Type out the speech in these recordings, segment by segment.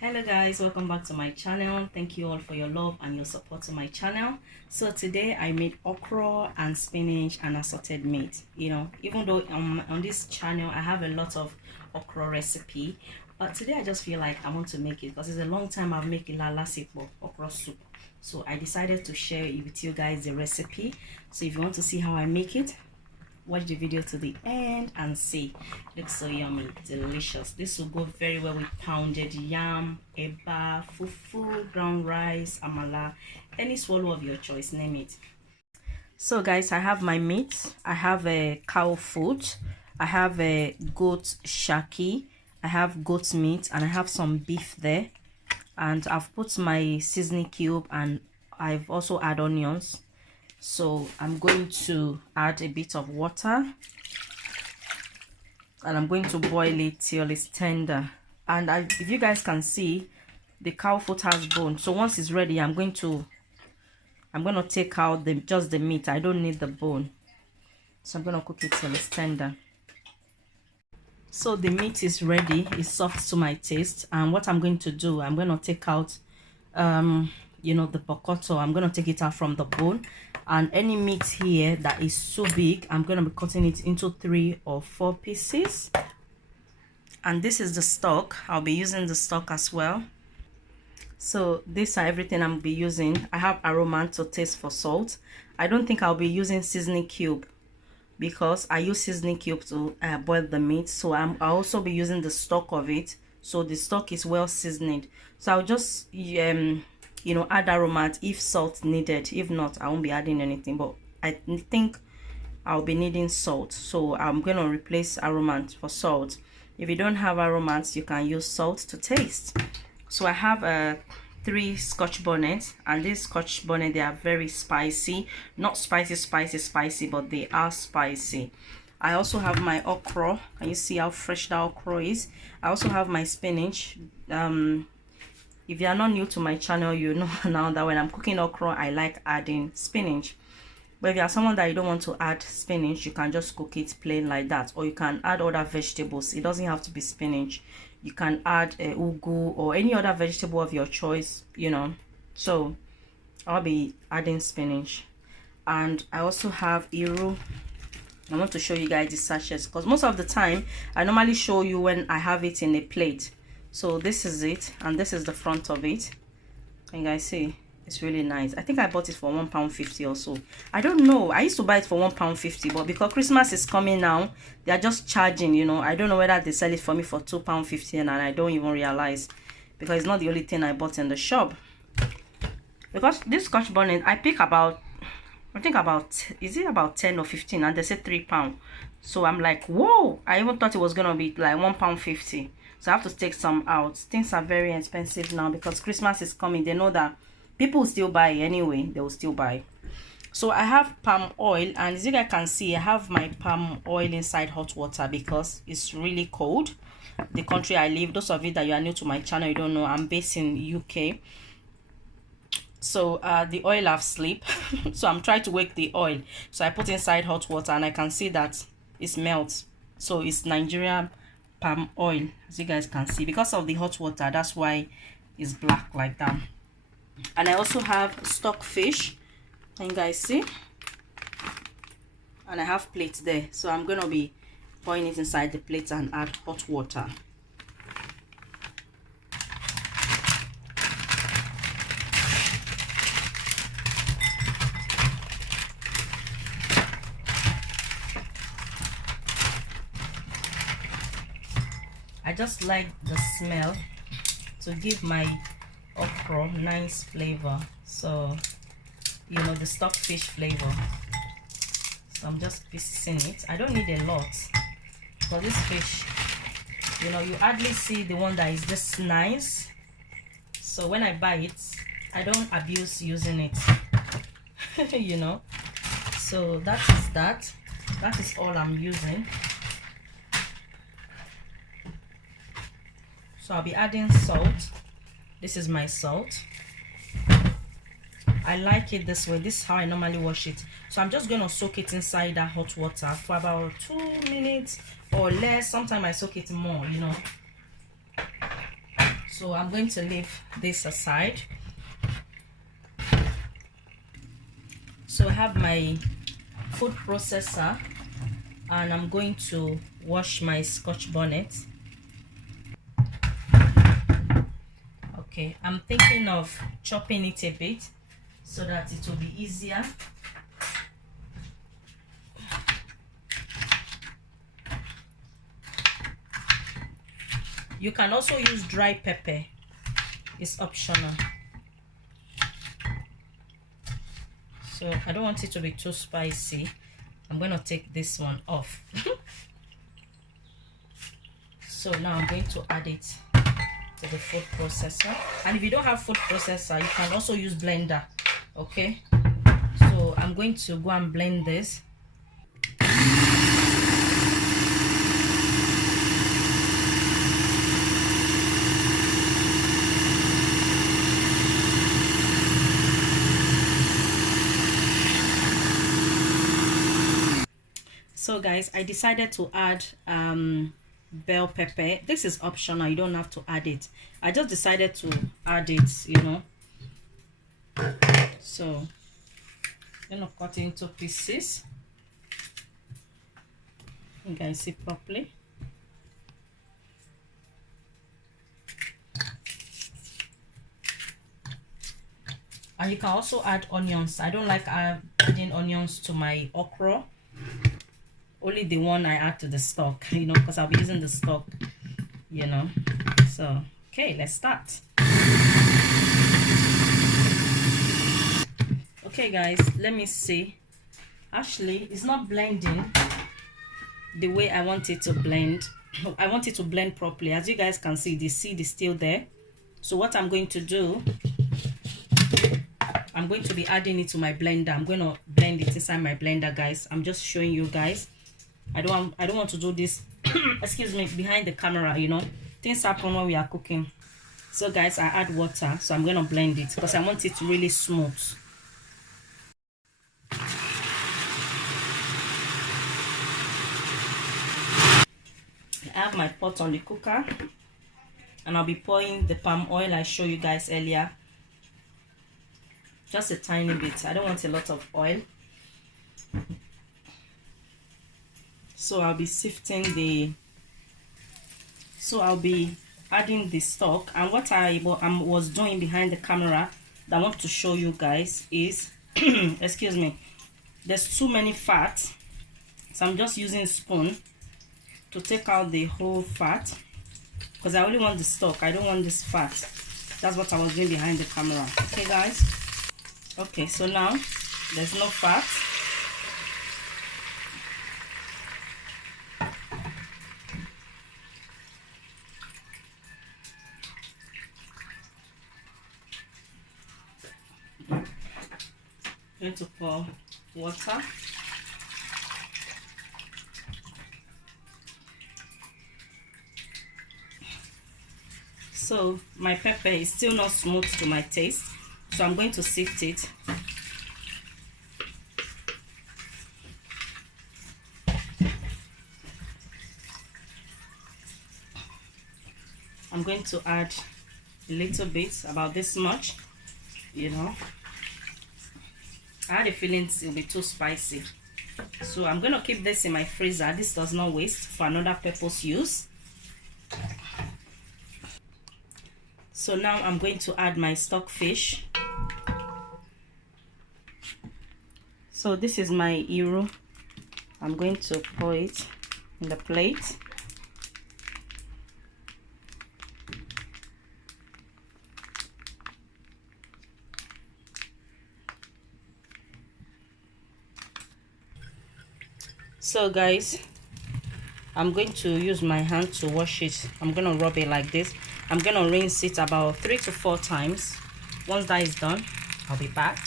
Hello guys, welcome back to my channel. Thank you all for your love and your support to my channel. So today I made okra and spinach and assorted meat. Even though on this channel I have a lot of okra recipe, but today I just feel like I want to make it because it's a long time I've made ilala sipo okra soup. So I decided to share it with you guys the recipe. So if you want to see how I make it, watch the video to the end and see. Looks so yummy, delicious. This will go very well with pounded yam, eba, fufu, brown rice, amala, any swallow of your choice, name it. So guys, I have my meat. I have a cow foot, I have a goat shaki, I have goat meat, and I have some beef there. And I've put my seasoning cube, and I've also add onions. So I'm going to add a bit of water and I'm going to boil it till it's tender. And if you guys can see, the cow foot has bone. So once it's ready, I'm going to take out just the meat. I don't need the bone. So I'm going to cook it till it's tender. So the meat is ready. It's soft to my taste. And what I'm going to do, I'm going to take out the bokoto. I'm going to take it out from the bone. And any meat here that is too big, I'm going to be cutting it into 3 or 4 pieces. And this is the stock. I'll be using the stock as well. So these are everything I'm be using. I have aroma to taste for salt. I don't think I'll be using seasoning cube because I use seasoning cube to boil the meat. So I'll also be using the stock of it. So the stock is well seasoned. So I'll just add aroma if salt needed. If not, I won't be adding anything, but I think I'll be needing salt, so I'm going to replace aroma for salt. If you don't have aroma, you can use salt to taste. So I have 3 Scotch bonnets, and these Scotch bonnets, they are very spicy. Not spicy, but they are spicy. I also have my okra. Can you see how fresh that okra is? I also have my spinach. If you are not new to my channel, you know now that when I'm cooking okra, I like adding spinach. But if you are someone that you don't want to add spinach, you can just cook it plain like that. Or you can add other vegetables. It doesn't have to be spinach. You can add ugu or any other vegetable of your choice, So I'll be adding spinach. And I also have iru. I want to show you guys the sachets because most of the time, I normally show you when I have it in a plate. So this is it, and this is the front of it. And you guys see, it's really nice. I think I bought it for £1.50 or so. I don't know, I used to buy it for £1.50, but because Christmas is coming now, they are just charging, I don't know whether they sell it for me for £2.50, and I don't even realize, because it's not the only thing I bought in the shop. Because this Scotch bonnet, I pick about, I think is it about 10 or 15, and they said £3. So I'm like, whoa, I even thought it was gonna be like £1.50. So I have to take some out. Things are very expensive now because Christmas is coming. They know that people will still buy anyway. They will still buy. So I have palm oil, and as you guys can see, I have my palm oil inside hot water because it's really cold. The country I live, those of you that you are new to my channel, you don't know, I'm based in UK. So the oil have sleep. So I'm trying to wake the oil. So I put inside hot water, and I can see that it melts. So it's Nigerian palm oil, as you guys can see. Because of the hot water, that's why it's black like that. And I also have stock fish, can you guys see? And I have plates there, so I'm gonna be pouring it inside the plate and add hot water. I just like the smell to give my okra nice flavor. So the stock fish flavor. So I'm just piecing it. I don't need a lot because this fish, you hardly see the one that is just nice. So when I buy it, I don't abuse using it. So that is all I'm using. So I'll be adding salt. This is my salt. I like it this way. This is how I normally wash it. So I'm just going to soak it inside that hot water for about 2 minutes or less. Sometimes I soak it more, So I'm going to leave this aside. So I have my food processor and I'm going to wash my Scotch bonnet. Okay, I'm thinking of chopping it a bit so that it will be easier. You can also use dry pepper, it's optional. So I don't want it to be too spicy. I'm going to take this one off. So now I'm going to add it to the food processor. And if you don't have food processor, you can also use blender. Okay, so I'm going to go and blend this. So guys, I decided to add bell pepper. This is optional, you don't have to add it. I just decided to add it, you know. So I'm gonna cut it into pieces. You guys see properly. And you can also add onions. I don't like adding onions to my okra. Only the one I add to the stock, you know, because I'll be using the stock, you know. So okay, let's start. Okay guys, let me see. Actually, it's not blending the way I want it to blend. I want it to blend properly. As you guys can see, the seed is still there. So what I'm going to do, I'm going to be adding it to my blender. I'm going to blend it inside my blender, guys. I'm just showing you guys. I don't want to do this excuse me, behind the camera, you know. Things happen when we are cooking. So guys, I add water, so I'm going to blend it because I want it really smooth. I have my pot on the cooker and I'll be pouring the palm oil I showed you guys earlier. Just a tiny bit. I don't want a lot of oil. So I'll be sifting I'll be adding the stock. And what I was doing behind the camera that I want to show you guys is excuse me, there's too many fat, so I'm just using a spoon to take out the whole fat because I only want the stock. I don't want this fat. That's what I was doing behind the camera. Okay guys, okay, so now there's no fat. I'm going to pour water. So my pepper is still not smooth to my taste, so I'm going to sift it. I'm going to add a little bit, about this much, you know. I had a feeling it will be too spicy, so I'm going to keep this in my freezer. This does not waste, for another purpose use. So now I'm going to add my stock fish. So this is my eru. I'm going to pour it in the plate. So guys, I'm going to use my hand to wash it. I'm going to rub it like this. I'm going to rinse it about 3 to 4 times. Once that is done, I'll be back.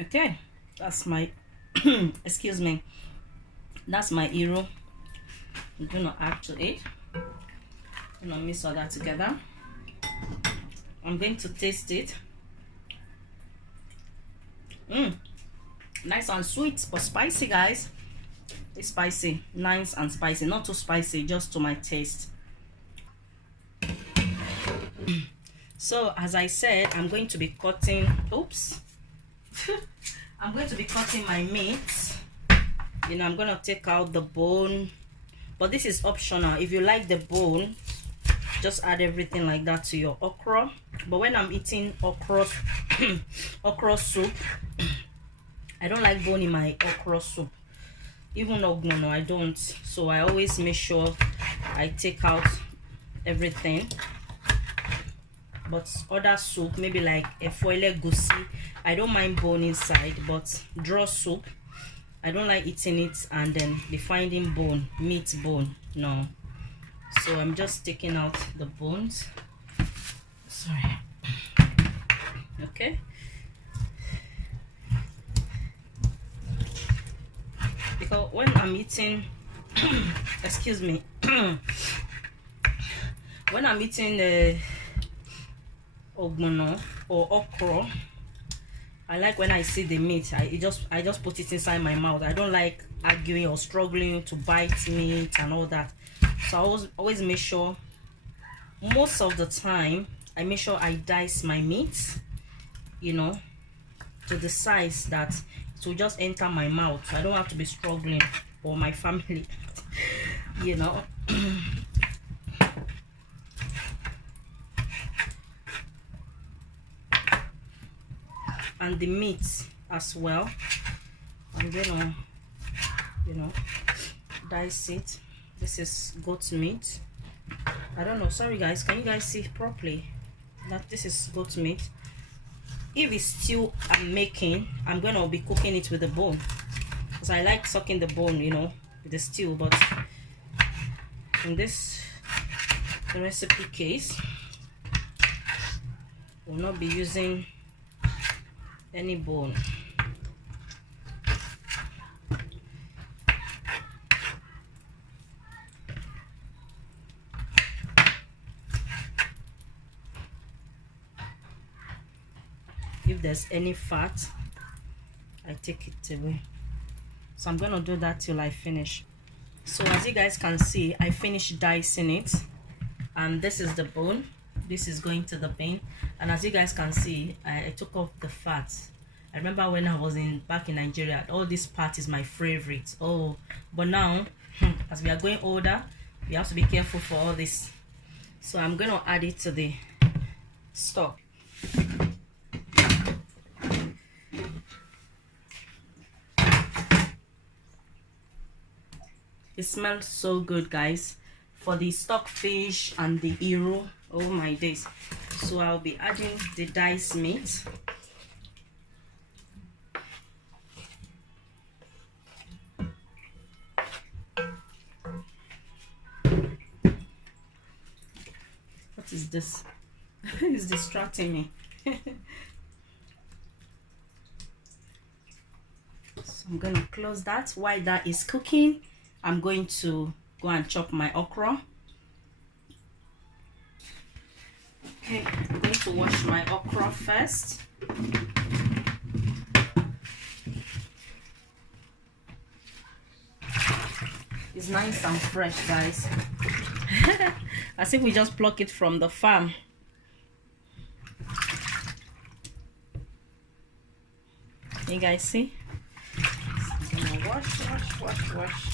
Okay, that's my excuse me, that's my eru. I'm going to add to it. I'm going to mix all that together. I'm going to taste it. Nice and sweet, but spicy, guys. It's spicy, nice and spicy, not too spicy, just to my taste. So as I said, I'm going to be cutting, oops, I'm going to be cutting my meat. You know, I'm going to take out the bone, but this is optional. If you like the bone, just add everything like that to your okra. But when I'm eating okra okra soup, I don't like bone in my okra soup. Even ogbono, I don't. So I always make sure I take out everything. But other soup, maybe like a foile goosey, I don't mind bone inside. But draw soup, I don't like eating it and then be finding bone, meat bone. No. So I'm just taking out the bones. Sorry. Okay. Because when I'm eating excuse me, when I'm eating the ogbono or okra, I like when I see the meat, I just put it inside my mouth. I don't like arguing or struggling to bite meat and all that. So I always make sure, most of the time I make sure I dice my meat, you know, to the size that it will just enter my mouth. So I don't have to be struggling, or my family you know. And the meat as well, I'm gonna, you know, dice it. This is goat meat. I don't know, sorry guys, can you guys see properly that this is goat meat? If it's stew I'm making, I'm gonna be cooking it with the bone, because I like sucking the bone, you know, with the stew. But in this recipe case, we'll not be using any bone. If there's any fat, I take it away. So I'm gonna do that till I finish. So as you guys can see, I finished dicing it, and this is the bone. This is going to the bin. And as you guys can see, I took off the fat. I remember when I was back in Nigeria, all this part is my favorite. Oh, but now as we are going older, we have to be careful for all this. So I'm gonna add it to the stock. It smells so good, guys, for the stock fish and the hero. Oh my days. So I'll be adding the diced meat. What is this? It's distracting me. So I'm gonna close that. While that is cooking, I'm going to go and chop my okra. Okay, I'm going to wash my okra first. It's nice and fresh, guys. As if we just pluck it from the farm. You guys see? So I'm gonna wash.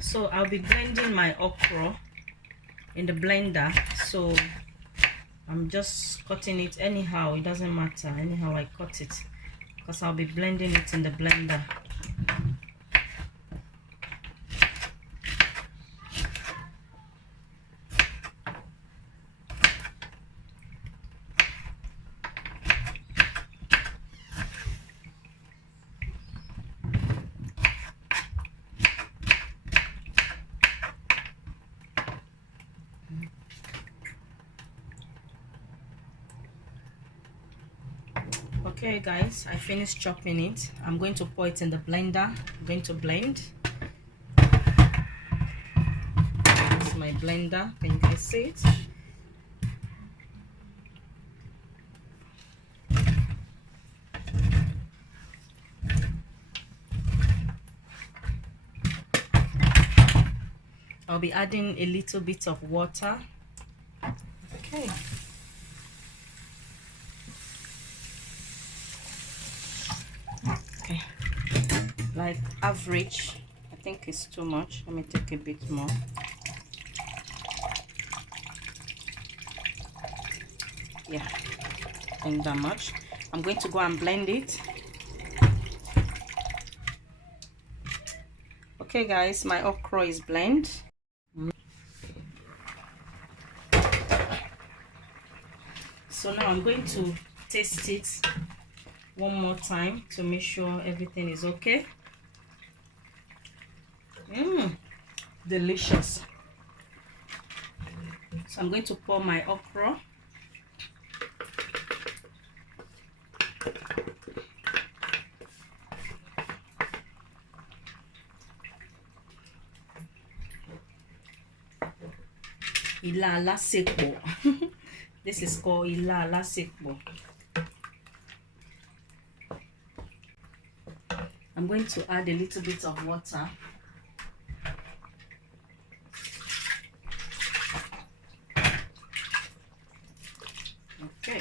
So I'll be blending my okra in the blender. So I'm just cutting it anyhow, it doesn't matter, anyhow I cut it, because I'll be blending it in the blender. Okay guys, I finished chopping it. I'm going to pour it in the blender. I'm going to blend. my blender. Can you guys see it? I'll be adding a little bit of water. Okay. Okay. Like average, I think it's too much. Let me take a bit more. Yeah, I think that much. I'm going to go and blend it. Okay guys, my okra is blended. So now I'm going to taste it one more time to make sure everything is okay. Delicious. So I'm going to pour my okra. Ilala sekpo. This is called ilala sekpo. I'm going to add a little bit of water. Okay.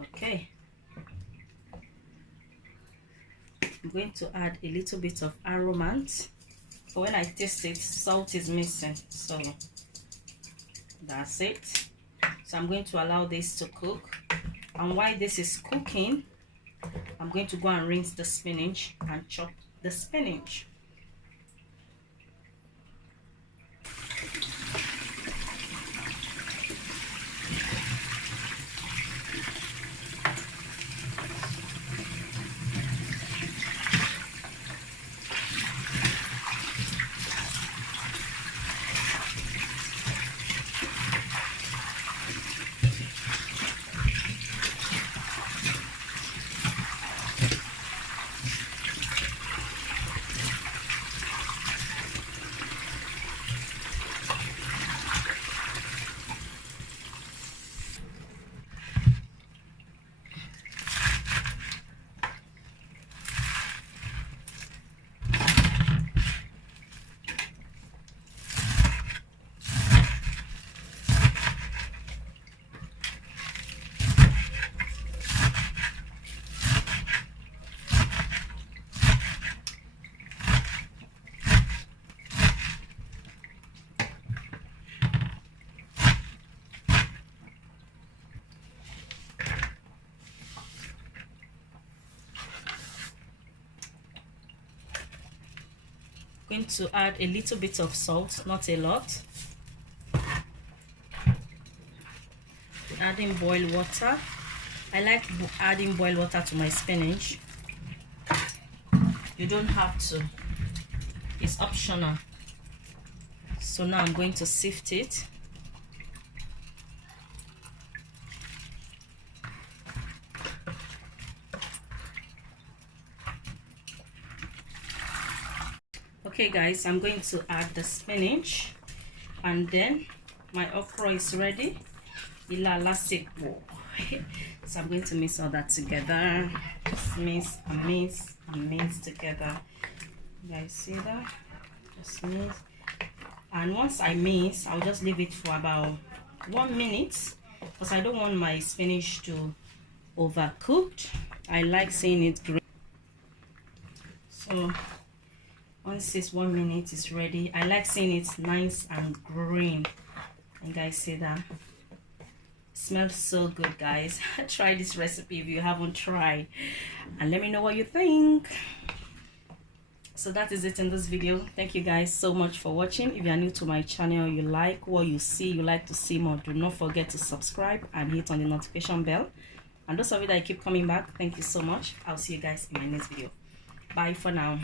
Okay. I'm going to add a little bit of aromant. But when I taste it, salt is missing. So that's it. So I'm going to allow this to cook. And while this is cooking, I'm going to go and rinse the spinach and chop the spinach. Going to add a little bit of salt, not a lot. Adding boiled water. I like adding boiled water to my spinach. You don't have to, it's optional. So now I'm going to sift it. Okay guys, I'm going to add the spinach, and then my okra is ready. Ilala sekpo. So I'm going to mix all that together. Just mix and mix and mix together. You guys see that? Just mix. And once I mix, I'll just leave it for about 1 minute because I don't want my spinach to overcooked. I like seeing it green. So once this 1 minute is ready, I like seeing it nice and green. And guys, see that? Smells so good, guys. Try this recipe if you haven't tried, and let me know what you think. So that is it in this video. Thank you guys so much for watching. If you are new to my channel, you like what you see, you like to see more, do not forget to subscribe and hit on the notification bell. And those of you that keep coming back, thank you so much. I'll see you guys in my next video. Bye for now.